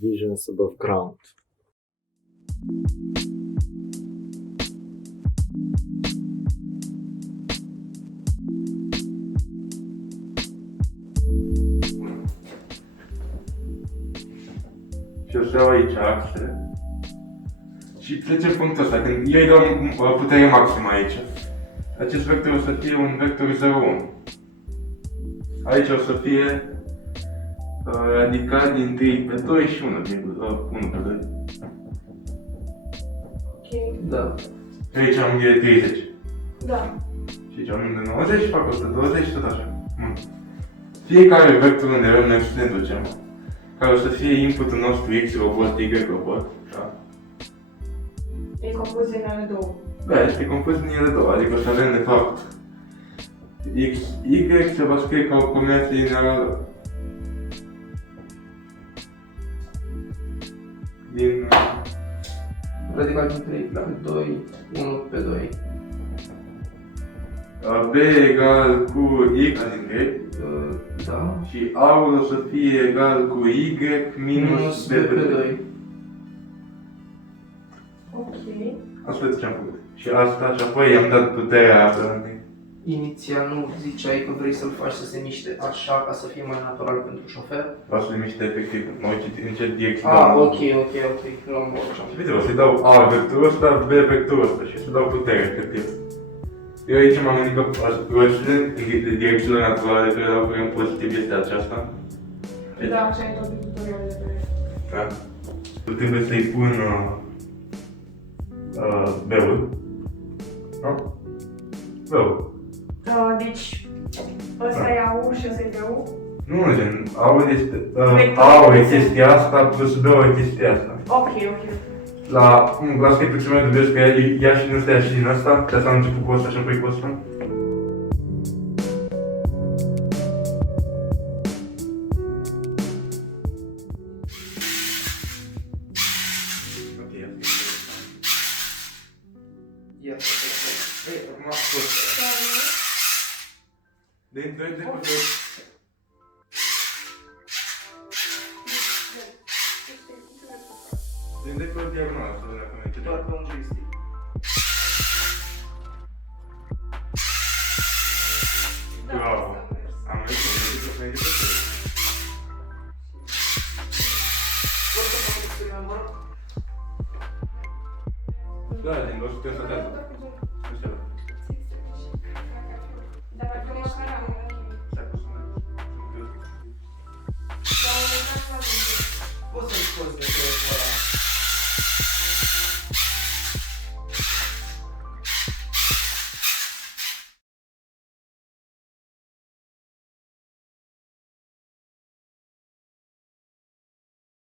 visions above ground. Și o să iau aici axe. Și trece punctul ăsta, când eu îi dau putere maximă aici. Acest vector o să fie un vector 0, 1. Aici o să fie radical din 3 pe 2 și 1 pe 2. Ok. Da. Aici am de 30. Da. Și aici am de 90 și fac 120 și tot așa. Fiecare vector unde rămâne să ne ducem, care o să fie inputul nostru X robot, Y robot, da? E compus din ale două. Da, este compus din ele două, adică o să avem de fapt X, Y se va scrie ca o combinație lineară din Radical din 3 pe 2, 1 pe 2. B egal cu X din Y Da. și A o să fie egal cu Y minus B pe 2. Ok. Asta e ce am făcut. Și asta și apoi i-am dat puterea asta. Inițial nu ziceai că vrei să-l faci să se miște așa ca să fie mai natural pentru șofer? Vreau să-l miște efectiv. Mă uit în ce direcție Ah, dau. ok, luăm așa. Și uite, o să-i dau A vectorul ăsta, B vectorul ăsta și să dau putere efectiv. Eu aici m-am gândit că roșile, în direcțiile naturale care dau curent pozitiv este aceasta. Da, așa e tot tutorialul de pe... Da? Tu trebuie să-i pun B-ul. Da? B-ul. Deci, ăsta e A-ul și ăsta e B-ul. Nu, gen, A-ul este, A-ul e chestia asta plus B-ul e chestia asta. Ok. La scriptul cel mai dubios că ea și nu stea și din asta, de asta am început cu ăsta și apoi cu ăsta. Ok, Ia. ei, acum a fost. De pe o diagonală, să vedem cum e. Doar pe un joystick. Bravo. Am venit pe Pot să fac experimentul? Da, din 200 să dea. Dar pe măcar am Poți să-l scoți de pe ăla.